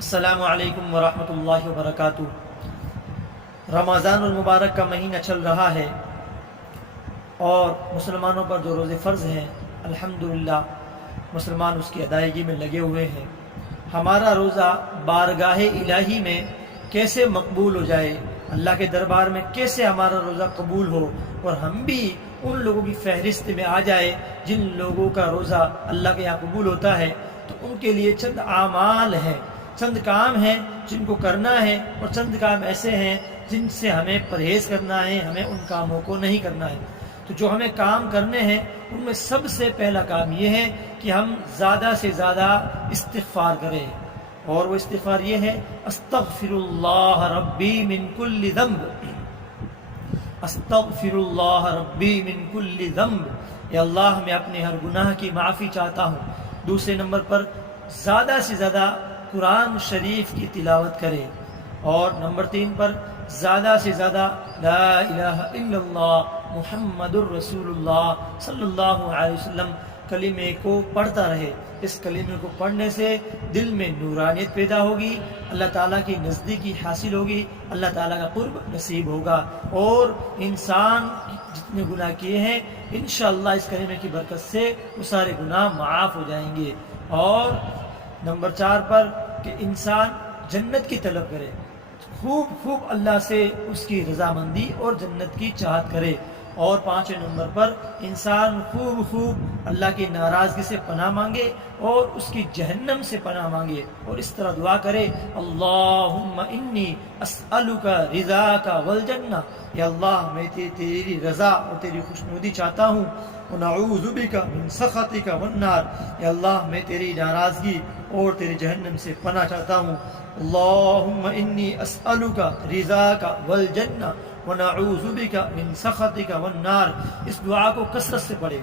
अस्सलामु अलैकुम वरहमतुल्लाहि वबरकातुह। रमज़ान मुबारक का महीना चल रहा है और मुसलमानों पर जो रोज़े फ़र्ज़ हैं अल्हम्दुलिल्लाह मुसलमान उसकी अदायगी में लगे हुए हैं। हमारा रोज़ा बारगाह इलाही में कैसे मकबूल हो जाए, अल्लाह के दरबार में कैसे हमारा रोज़ा कबूल हो और हम भी उन लोगों की फहरिस्त में आ जाए जिन लोगों का रोज़ा अल्लाह के यहाँ कबूल होता है, तो उनके लिए चंद आमाल हैं, चंद काम हैं जिनको करना है और चंद काम ऐसे हैं जिनसे हमें परहेज़ करना है, हमें उन कामों को नहीं करना है। तो जो हमें काम करने हैं उनमें सबसे पहला काम ये है कि हम ज़्यादा से ज़्यादा इस्तिग़फ़ार करें, और वो इस्तिग़फ़ार ये है अस्तग़फ़िरुल्लाह रब्बी मिन कुल्लि ज़ंब, अस्तग़फ़िरुल्लाह रब्बी मिन कुल्लि ज़ंब, या अल्लाह मैं अपने हर गुनाह की माफ़ी चाहता हूँ। दूसरे नंबर पर ज़्यादा से ज़्यादा कुरान शरीफ की तिलावत करें, और नंबर 3 पर ज़्यादा से ज़्यादा ला इलाहा इल्लल्लाह मुहम्मदुर रसूलुल्लाह सल्लल्लाहु अलैहि वसल्लम कलीमे को पढ़ता रहे। इस कलीमे को पढ़ने से दिल में नूरानियत पैदा होगी, अल्लाह ताला की नज़दीकी हासिल होगी, अल्लाह ताला का कुर्ब नसीब होगा, और इंसान जितने गुनाह किए हैं इंशाअल्लाह इस कलीमे की बरकत से वो सारे गुनाह माफ़ हो जाएंगे। और नंबर 4 पर कि इंसान जन्नत की तलब करे, खूब खूब अल्लाह से उसकी रज़ामंदी और जन्नत की चाहत करे। और 5वें नंबर पर इंसान खूब खूब अल्लाह की नाराज़गी से पनाह मांगे और उसकी जहन्नम से पनाह मांगे, और इस तरह दुआ करे अल्लाहुम्मा इन्नी अस्अलुका रिज़ाका वल जन्नह, या अल्लाह मैं तेरी रज़ा और तेरी खुशनुदी चाहता हूँ, व नऊज़ु बिका मिन सख़तिका वन नार, या अल्लाह मैं तेरी नाराज़गी और तेरी जहन्नम से पनाह चाहता हूँ। अल्लाहुम्मा इन्नी अस्अलुका रिज़ाका वल जन्नह व नऊज़ु बिका मिन सख़तिका वन नार। इस दुआ को कसरत से पढ़े।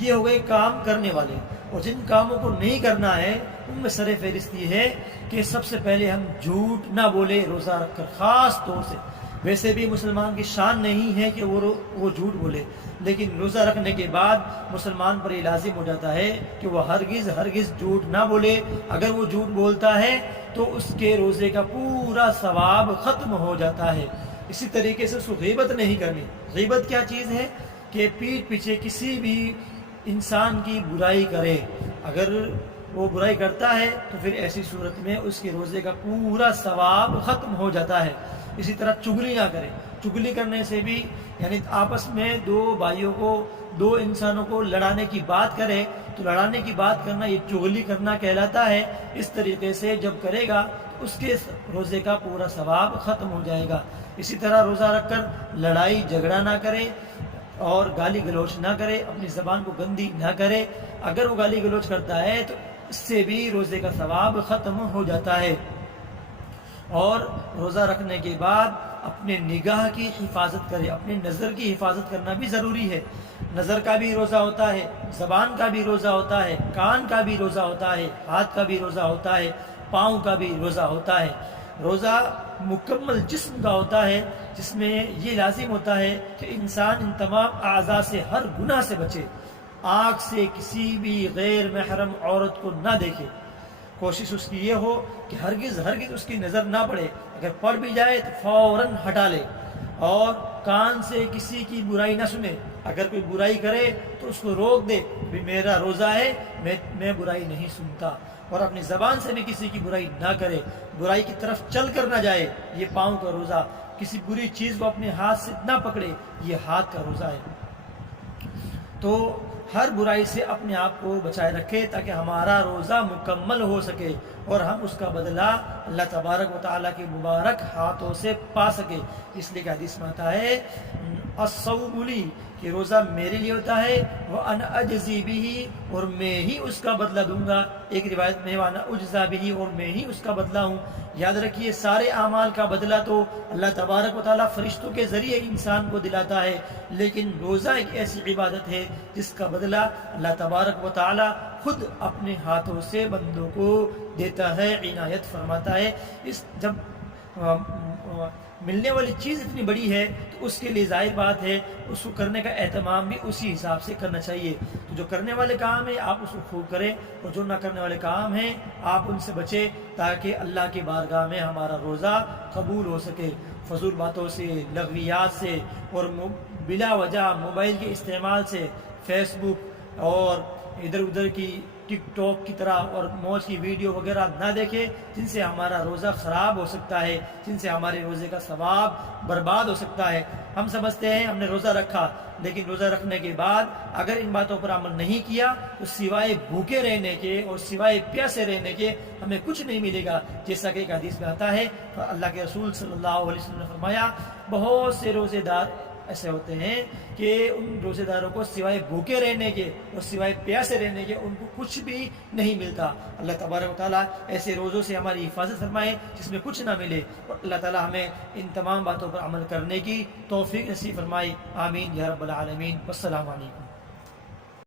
ये हो गए काम करने वाले, और जिन कामों को नहीं करना है उनमें सरे फहरिस्त ये है कि सबसे पहले हम झूठ ना बोले रोज़ा रखकर, ख़ास तौर से। वैसे भी मुसलमान की शान नहीं है कि वो झूठ बोले, लेकिन रोज़ा रखने के बाद मुसलमान पर ये लाजिम हो जाता है कि वह हरगिज़ झूठ ना बोले। अगर वो झूठ बोलता है तो उसके रोज़े का पूरा सवाब ख़त्म हो जाता है। इसी तरीके से उसको गीबत नहीं करनी। गीबत क्या चीज़ है कि पीठ पीछे किसी भी इंसान की बुराई करे। अगर वो बुराई करता है तो फिर ऐसी सूरत में उसके रोज़े का पूरा सवाब ख़त्म हो जाता है। इसी तरह चुगली ना करें। चुगली करने से भी, यानी आपस में दो इंसानों को लड़ाने की बात करे तो लड़ाने की बात करना ये चुगली करना कहलाता है। इस तरीके से जब करेगा तो उसके रोज़े का पूरा सवाब ख़त्म हो जाएगा। इसी तरह रोज़ा रखकर लड़ाई झगड़ा ना करे और गाली गलौच ना करे, अपनी ज़बान को गंदी ना करे। अगर वो गाली गलौच करता है तो इससे भी रोज़े का सवाब ख़त्म हो जाता है। और रोज़ा रखने के बाद अपने निगाह की हिफाजत करे, अपनी नज़र की हिफाजत करना भी ज़रूरी है। नज़र का भी रोज़ा होता है, ज़बान का भी रोज़ा होता है, कान का भी रोज़ा होता है, हाथ का भी रोज़ा होता है, पाँव का भी रोज़ा होता है। रोज़ा मुकम्मल जिस्म का होता है, जिसमें ये लाजिम होता है कि इंसान इन तमाम आज़ा से, हर गुनाह से बचे। आँख से किसी भी गैर महरम औरत को ना देखे। कोशिश उसकी ये हो कि हरगिज़ उसकी नज़र ना पड़े, अगर पड़ भी जाए तो फ़ौरन हटा ले। और कान से किसी की बुराई ना सुने, अगर कोई बुराई करे तो उसको रोक दे, भी मेरा रोज़ा है, मैं बुराई नहीं सुनता। और अपनी ज़बान से भी किसी की बुराई ना करे, बुराई की तरफ चल कर ना जाए। ये पाँव का रोज़ा, किसी बुरी चीज़ को अपने हाथ से ना पकड़े, ये हाथ का रोज़ा है। तो हर बुराई से अपने आप को बचाए रखे ताकि हमारा रोज़ा मुकम्मल हो सके और हम उसका बदला अल्लाह तबारक व तआला के मुबारक हाथों से पा सके। इसलिए क्या हदीस में आता है अस्सौमु ली, कि रोज़ा मेरे लिए होता है, वह अना अजज़ी बिही, और मैं ही उसका बदला दूंगा। एक रिवायत में वाना उज्ज़ा बिही, और मैं ही उसका बदला हूँ। याद रखिए सारे आमाल का बदला तो अल्लाह तबारक व तआला फरिश्तों के ज़रिए इंसान को दिलाता है, लेकिन रोज़ा एक ऐसी इबादत है जिसका बदला अल्लाह तबारक व तआला खुद अपने हाथों से बंदों को देता है, इनायत फरमाता है। जब ملنے والی چیز اتنی بڑی ہے تو اس کے لیے ظاہر بات ہے اس کو کرنے کا اہتمام بھی اسی حساب سے کرنا چاہیے. تو جو کرنے والے کام ہیں آپ اس کو خوب کریں، اور جو نہ کرنے والے کام ہیں آپ ان سے بچیں، تاکہ اللہ کی بارگاہ میں ہمارا روزہ قبول ہو سکے. فضول باتوں سے، لغویات سے، اور بلا وجہ موبائل کے استعمال سے، فیس بک اور ادھر ادھر کی ٹک ٹاک کی طرح اور موج کی ویڈیو وغیرہ نہ دیکھیں، جن سے ہمارا روزہ خراب ہو سکتا ہے، جن سے ہمارے روزے کا ثواب برباد ہو سکتا ہے. ہم سمجھتے ہیں ہم نے روزہ رکھا، لیکن روزہ رکھنے کے بعد اگر ان باتوں پر عمل نہیں کیا تو سوائے بھوکے رہنے کے اور سوائے پیاسے رہنے کے ہمیں کچھ نہیں ملے گا. جیسا کہ ایک حدیث میں آتا ہے، اللہ کے رسول صلی اللہ علیہ وسلم نے فرمایا بہت سے روزے دار ایسے ہوتے ہیں کہ ان روزے داروں کو سوائے بھوکے رہنے کے اور سوائے پیاسے رہنے کے ان کو کچھ بھی نہیں ملتا. اللہ تبارک و تعالیٰ ایسے روزوں سے ہماری حفاظت فرمائے جس میں کچھ نہ ملے، اور اللہ تعالیٰ ہمیں ان تمام باتوں پر عمل کرنے کی توفیق نصیب فرمائے. آمین یا رب العالمین. والسلام علیکم.